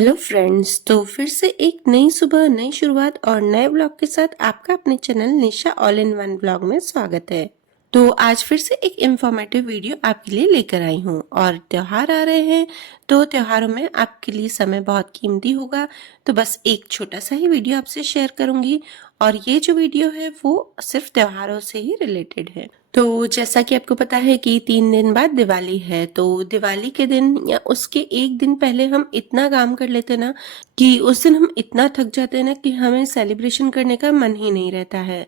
Hello friends, तो फिर से एक नई सुबह, नई शुरुआत और नए ब्लॉग के साथ आपका अपने channel Nisha all in one blog में स्वागत है। तो आज फिर से एक इंफॉर्मेटिव वीडियो आपके लिए लेकर आई हूँ और त्योहार आ रहे हैं, तो त्योहारों में आपके लिए समय बहुत कीमती होगा। तो बस एक छोटा सा ही वीडियो आपसे शेयर करूंगी और ये जो वीडियो है वो सिर्फ त्योहारों से ही रिलेटेड है। तो जैसा कि आपको पता है कि 3 दिन बाद दिवाली है, तो दिवाली के दिन या उसके एक दिन पहले हम इतना काम कर लेते हैं ना कि उस दिन हम इतना थक जाते हैं ना कि हमें सेलिब्रेशन करने का मन ही नहीं रहता है।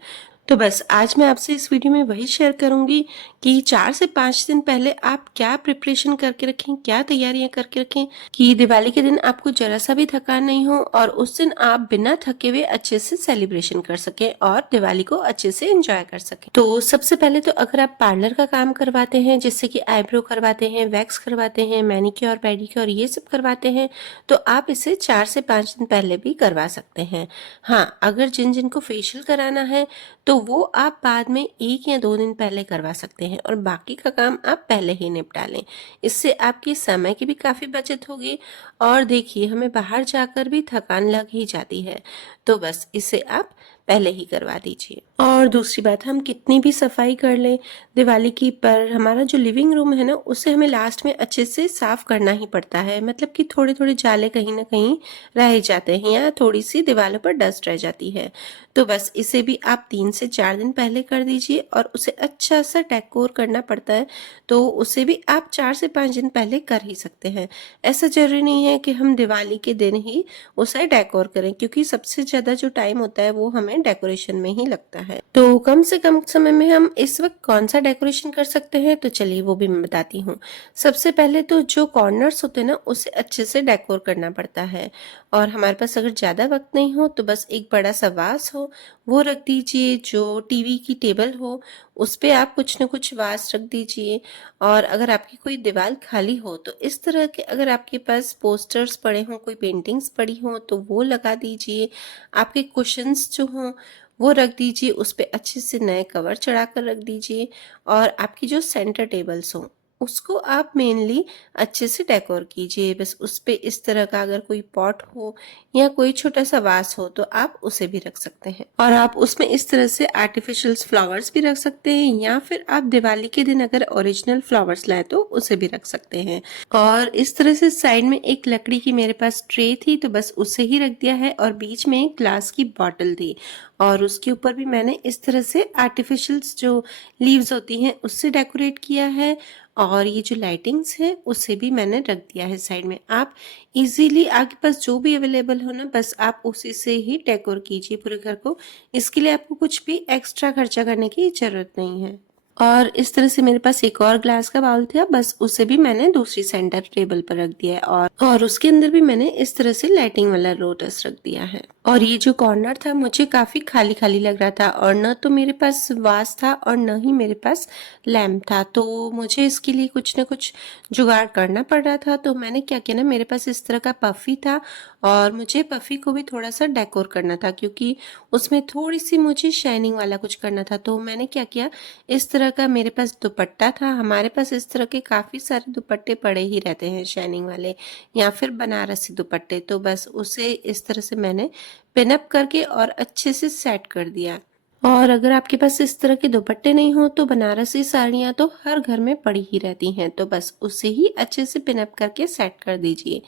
तो बस आज मैं आपसे इस वीडियो में वही शेयर करूंगी कि 4 से 5 दिन पहले आप क्या प्रिपरेशन करके रखें, क्या तैयारियां करके रखें कि दिवाली के दिन आपको जरा सा भी थकान नहीं हो और उस दिन आप बिना थके हुए अच्छे से सेलिब्रेशन कर सकें और दिवाली को अच्छे से एंजॉय कर सकें। तो सबसे पहले तो अगर आप पार्लर का काम करवाते हैं, जैसे कि आईब्रो करवाते हैं, वैक्स करवाते हैं, मैनिक्योर पेडिक्योर ये सब करवाते हैं, तो आप इसे 4 से 5 दिन पहले भी करवा सकते हैं। हाँ, अगर जिन जिनको फेशियल कराना है तो वो आप बाद में 1 या 2 दिन पहले करवा सकते हैं और बाकी का काम आप पहले ही निपटा लें। इससे आपकी समय की भी काफ़ी बचत होगी और देखिए हमें बाहर जाकर भी थकान लग ही जाती है, तो बस इसे आप पहले ही करवा दीजिए। और दूसरी बात, हम कितनी भी सफाई कर लें दिवाली की, पर हमारा जो लिविंग रूम है ना उसे हमें लास्ट में अच्छे से साफ करना ही पड़ता है। मतलब कि थोड़े थोड़े जाले कहीं ना कहीं रह ही जाते हैं या थोड़ी सी दीवारों पर डस्ट रह जाती है, तो बस इसे भी आप 3 से 4 दिन पहले कर दीजिए। और उसे अच्छा सा डेकोर करना पड़ता है, तो उसे भी आप 4 से 5 दिन पहले कर ही सकते हैं। ऐसा जरूरी नहीं है कि हम दिवाली के दिन ही उसे डेकोर करें, क्योंकि सबसे ज्यादा जो टाइम होता है वो हमें डेकोरेशन में ही लगता है। तो कम से कम समय में हम इस वक्त कौन सा डेकोरेशन कर सकते हैं, तो चलिए वो भी मैं बताती हूँ। सबसे पहले तो जो कॉर्नर्स होते हैं ना उसे अच्छे से डेकोर करना पड़ता है, और हमारे पास अगर ज्यादा वक्त नहीं हो तो बस एक बड़ा सा वास हो वो रख दीजिए। जो टीवी की टेबल हो उस पे आप कुछ न कुछ वास रख दीजिए। और अगर आपकी कोई दीवार खाली हो तो इस तरह के अगर आपके पास पोस्टर्स पड़े हों, कोई पेंटिंग्स पड़ी हों तो वो लगा दीजिए। आपके कुशन्स जो हों वो रख दीजिए, उस पे अच्छे से नए कवर चढ़ा कर रख दीजिए। और आपकी जो सेंटर टेबल्स हों उसको आप मेनली अच्छे से डेकोर कीजिए। बस उस पे इस तरह का अगर कोई पॉट हो या कोई छोटा सा वास हो तो आप उसे भी रख सकते हैं, और आप उसमें इस तरह से आर्टिफिशियल फ्लावर्स भी रख सकते हैं, या फिर आप दिवाली के दिन अगर ओरिजिनल फ्लावर्स लाए तो उसे भी रख सकते हैं। और इस तरह से साइड में एक लकड़ी की मेरे पास ट्रे थी, तो बस उसे ही रख दिया है, और बीच में एक ग्लास की बॉटल थी और उसके ऊपर भी मैंने इस तरह से आर्टिफिशियल्स जो लीव्स होती हैं उससे डेकोरेट किया है। और ये जो लाइटिंग्स है उसे भी मैंने रख दिया है साइड में। आप इजीली आपके पास जो भी अवेलेबल हो ना बस आप उसी से ही डेकोर कीजिए पूरे घर को। इसके लिए आपको कुछ भी एक्स्ट्रा खर्चा करने की जरूरत नहीं है। और इस तरह से मेरे पास एक और ग्लास का बाउल था, बस उसे भी मैंने दूसरी सेंटर टेबल पर रख दिया है, और उसके अंदर भी मैंने इस तरह से लाइटिंग वाला लोटस रख दिया है। और ये जो कॉर्नर था मुझे काफी खाली खाली लग रहा था, और न तो मेरे पास वास था और न ही मेरे पास लैम्प था, तो मुझे इसके लिए कुछ न कुछ जुगाड़ करना पड़ रहा था। तो मैंने क्या किया ना, मेरे पास इस तरह का पफी था और मुझे पफी को भी थोड़ा सा डेकोर करना था, क्योंकि उसमें थोड़ी सी मुझे शाइनिंग वाला कुछ करना था। तो मैंने क्या किया, इस तरह का मेरे पास दुपट्टा था, हमारे पास इस तरह के काफी सारे दुपट्टे पड़े ही रहते हैं शाइनिंग वाले या फिर बनारसी दुपट्टे, तो बस उसे इस तरह से मैंने पिनअप करके और अच्छे से सेट कर दिया। और अगर आपके पास इस तरह के दुपट्टे नहीं हो तो बनारसी साड़ियाँ तो हर घर में पड़ी ही रहती हैं, तो बस उसे ही अच्छे से पिनअप करके सेट कर दीजिए।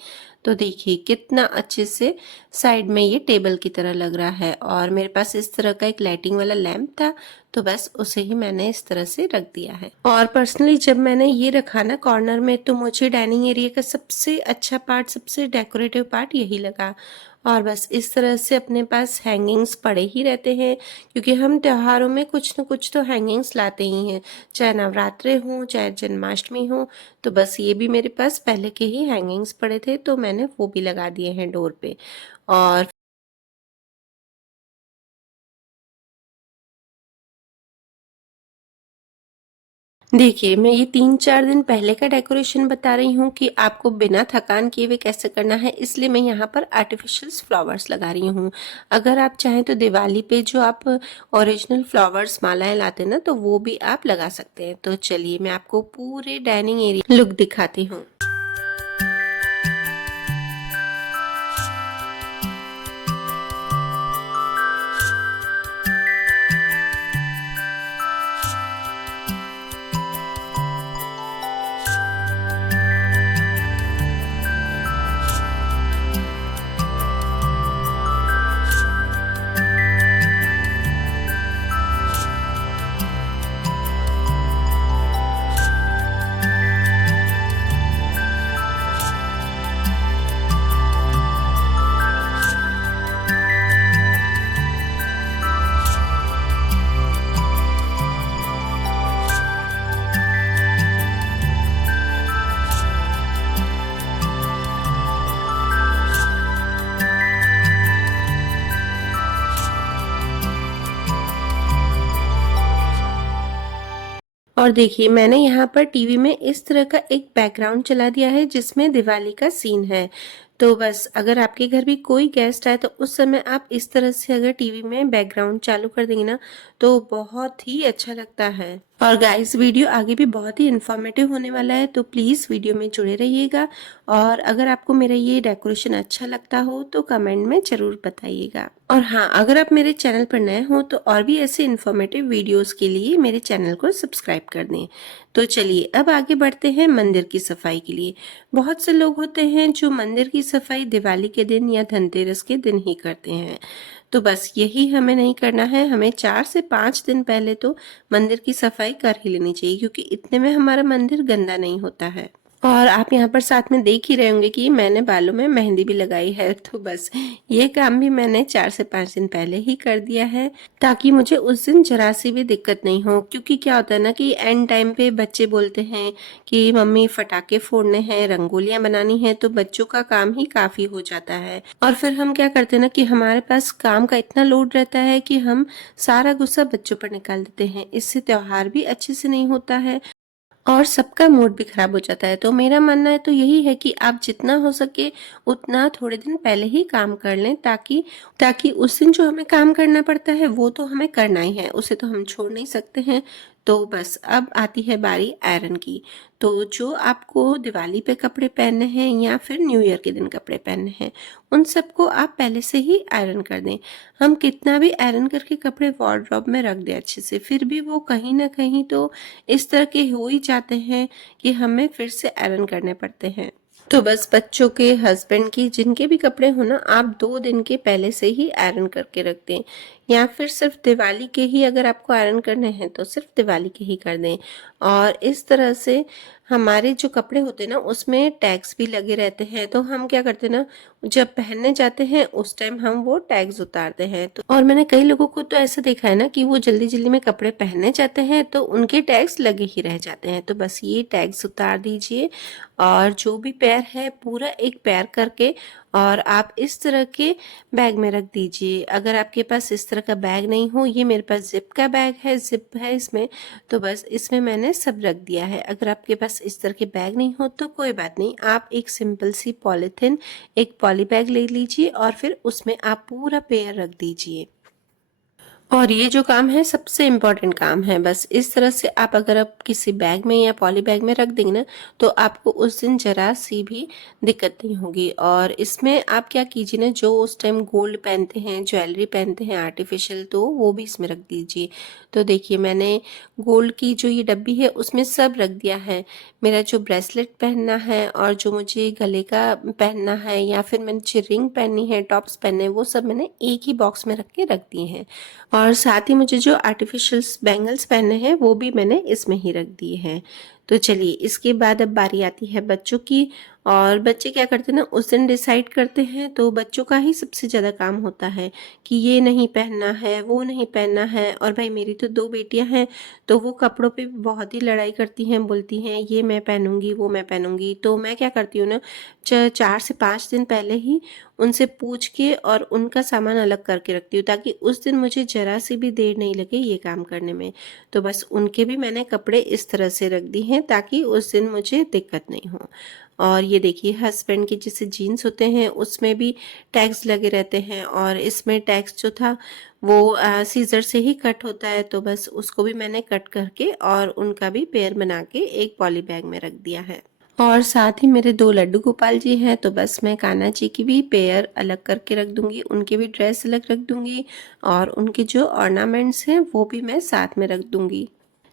तो देखिए कितना अच्छे से साइड में ये टेबल की तरह लग रहा है। और मेरे पास इस तरह का एक लाइटिंग वाला लैंप था, तो बस उसे ही मैंने इस तरह से रख दिया है। और पर्सनली जब मैंने ये रखा ना कॉर्नर में, तो मुझे डाइनिंग एरिया का सबसे अच्छा पार्ट, सबसे डेकोरेटिव पार्ट यही लगा। और बस इस तरह से अपने पास हैंगिंग्स पड़े ही रहते हैं, क्योंकि हम त्योहारों में कुछ न कुछ तो हैंगिंग्स लाते ही हैं, चाहे नवरात्रे हो चाहे जन्माष्टमी हो। तो बस ये भी मेरे पास पहले के ही हैंगिंग्स पड़े थे, तो मैंने वो भी लगा दिए हैं डोर पे। और देखिए मैं ये 3-4 दिन पहले का डेकोरेशन बता रही हूँ कि आपको बिना थकान किए हुए कैसे करना है, इसलिए मैं यहाँ पर आर्टिफिशियल फ्लावर्स लगा रही हूँ। अगर आप चाहें तो दिवाली पे जो आप ओरिजिनल फ्लावर्स मालाएं लाते हैं ना, तो वो भी आप लगा सकते हैं। तो चलिए मैं आपको पूरे डाइनिंग एरिया लुक दिखाती हूँ। और देखिए मैंने यहाँ पर टीवी में इस तरह का एक बैकग्राउंड चला दिया है जिसमें दिवाली का सीन है। तो बस अगर आपके घर भी कोई गेस्ट आए तो उस समय आप इस तरह से अगर टीवी में बैकग्राउंड चालू कर देंगे ना तो बहुत ही अच्छा लगता है। और गाइस वीडियो आगे भी बहुत ही इन्फॉर्मेटिव होने वाला है, तो प्लीज़ वीडियो में जुड़े रहिएगा। और अगर आपको मेरा ये डेकोरेशन अच्छा लगता हो तो कमेंट में ज़रूर बताइएगा। और हाँ, अगर आप मेरे चैनल पर नए हो तो और भी ऐसे इन्फॉर्मेटिव वीडियोस के लिए मेरे चैनल को सब्सक्राइब कर दें। तो चलिए अब आगे बढ़ते हैं मंदिर की सफाई के लिए। बहुत से लोग होते हैं जो मंदिर की सफाई दिवाली के दिन या धनतेरस के दिन ही करते हैं। तो बस यही हमें नहीं करना है, हमें 4 से 5 दिन पहले तो मंदिर की सफाई कर ही लेनी चाहिए, क्योंकि इतने में हमारा मंदिर गंदा नहीं होता है। और आप यहाँ पर साथ में देख ही रहे होंगे कि मैंने बालों में मेहंदी भी लगाई है। तो बस ये काम भी मैंने 4 से 5 दिन पहले ही कर दिया है, ताकि मुझे उस दिन जरा सी भी दिक्कत नहीं हो। क्योंकि क्या होता है ना कि एंड टाइम पे बच्चे बोलते हैं कि मम्मी फटाके फोड़ने हैं, रंगोलियां बनानी है, तो बच्चों का काम ही काफी हो जाता है। और फिर हम क्या करते हैं ना कि हमारे पास काम का इतना लोड रहता है कि हम सारा गुस्सा बच्चों पर निकाल देते हैं। इससे त्योहार भी अच्छे से नहीं होता है और सबका मूड भी खराब हो जाता है। तो मेरा मानना है तो यही है कि आप जितना हो सके उतना थोड़े दिन पहले ही काम कर लें, ताकि उस दिन जो हमें काम करना पड़ता है वो तो हमें करना ही है, उसे तो हम छोड़ नहीं सकते हैं। तो बस अब आती है बारी आयरन की। तो जो आपको दिवाली पे कपड़े पहनने हैं या फिर न्यू ईयर के दिन कपड़े पहनने हैं, उन सबको आप पहले से ही आयरन कर दें। हम कितना भी आयरन करके कपड़े वार्डरोब में रख दें अच्छे से, फिर भी वो कहीं ना कहीं तो इस तरह के हो ही जाते हैं कि हमें फिर से आयरन करने पड़ते हैं। तो बस बच्चों के, हस्बैंड की, जिनके भी कपड़े हो ना, आप 2 दिन के पहले से ही आयरन करके रख दें। या फिर सिर्फ दिवाली के ही अगर आपको आयरन करने हैं तो सिर्फ दिवाली के ही कर दें। और इस तरह से हमारे जो कपड़े होते हैं ना उसमें टैग्स भी लगे रहते हैं, तो हम क्या करते हैं ना, जब पहनने जाते हैं उस टाइम हम वो टैग्स उतारते हैं। तो और मैंने कई लोगों को तो ऐसा देखा है ना कि वो जल्दी जल्दी में कपड़े पहनने जाते हैं तो उनके टैग्स लगे ही रह जाते हैं। तो बस ये टैग्स उतार दीजिए और जो भी पैर है पूरा एक पैर करके और आप इस तरह के बैग में रख दीजिए। अगर आपके पास इस तरह का बैग नहीं हो, ये मेरे पास जिप का बैग है, जिप है इसमें, तो बस इसमें मैंने सब रख दिया है। अगर आपके पास इस तरह के बैग नहीं हो तो कोई बात नहीं, आप एक सिंपल सी पॉलीथिन, एक पॉली बैग ले लीजिए और फिर उसमें आप पूरा पेयर रख दीजिए। और ये जो काम है सबसे इम्पोर्टेंट काम है। बस इस तरह से आप किसी बैग में या पॉली बैग में रख देंगे ना तो आपको उस दिन जरा सी भी दिक्कत नहीं होगी। और इसमें आप क्या कीजिए ना, जो उस टाइम गोल्ड पहनते हैं, ज्वेलरी पहनते हैं आर्टिफिशियल, तो वो भी इसमें रख दीजिए। तो देखिए मैंने गोल्ड की जो ये डब्बी है उसमें सब रख दिया है। मेरा जो ब्रेसलेट पहनना है और जो मुझे गले का पहनना है या फिर मैंने जो रिंग पहननी है, टॉप्स पहनने हैं, वो सब मैंने एक ही बॉक्स में रख के रख दिए हैं। और साथ ही मुझे जो आर्टिफिशियल बैंगल्स पहनने हैं वो भी मैंने इसमें ही रख दिए हैं। तो चलिए इसके बाद अब बारी आती है बच्चों की। और बच्चे क्या करते हैं ना, उस दिन डिसाइड करते हैं, तो बच्चों का ही सबसे ज़्यादा काम होता है कि ये नहीं पहनना है, वो नहीं पहनना है। और भाई मेरी तो 2 बेटियां हैं, तो वो कपड़ों पे बहुत ही लड़ाई करती हैं, बोलती हैं ये मैं पहनूंगी, वो मैं पहनूंगी। तो मैं क्या करती हूँ ना, 4 से 5 दिन पहले ही उनसे पूछ के और उनका सामान अलग करके रखती हूँ, ताकि उस दिन मुझे जरा सी भी देर नहीं लगे ये काम करने में। तो बस उनके भी मैंने कपड़े इस तरह से रख दिए हैं ताकि उस दिन मुझे दिक्कत नहीं हो। और ये देखिए हस्बैंड के जैसे जीन्स होते हैं उसमें भी टैग्स लगे रहते हैं, और इसमें टैग्स जो था वो सीजर से ही कट होता है। तो बस उसको भी मैंने कट करके और उनका भी पेयर बना के एक पॉली बैग में रख दिया है। और साथ ही मेरे 2 लड्डू गोपाल जी हैं, तो बस मैं कान्हा जी की भी पेयर अलग करके रख दूंगी, उनकी भी ड्रेस अलग रख दूंगी और उनके जो ऑर्नामेंट्स हैं वो भी मैं साथ में रख दूंगी।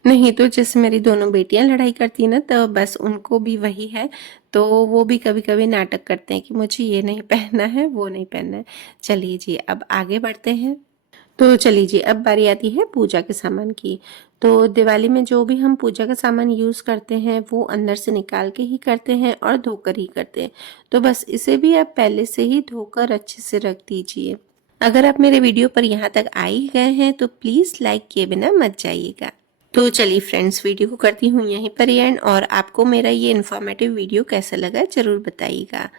नहीं तो जैसे मेरी दोनों बेटियां लड़ाई करती है ना, तो बस उनको भी वही है। तो वो भी कभी कभी नाटक करते हैं कि मुझे ये नहीं पहनना है, वो नहीं पहनना है। चलिए जी अब आगे बढ़ते हैं। तो चलिए जी अब बारी आती है पूजा के सामान की। तो दिवाली में जो भी हम पूजा का सामान यूज़ करते हैं वो अंदर से निकाल के ही करते हैं और धोकर ही करते हैं। तो बस इसे भी आप पहले से ही धोकर अच्छे से रख दीजिए। अगर आप मेरे वीडियो पर यहाँ तक आ ही गए हैं तो प्लीज़ लाइक किए बिना मत जाइएगा। तो चलिए फ्रेंड्स, वीडियो को करती हूँ यहीं पर एंड, और आपको मेरा ये इन्फॉर्मेटिव वीडियो कैसा लगा ज़रूर बताइएगा।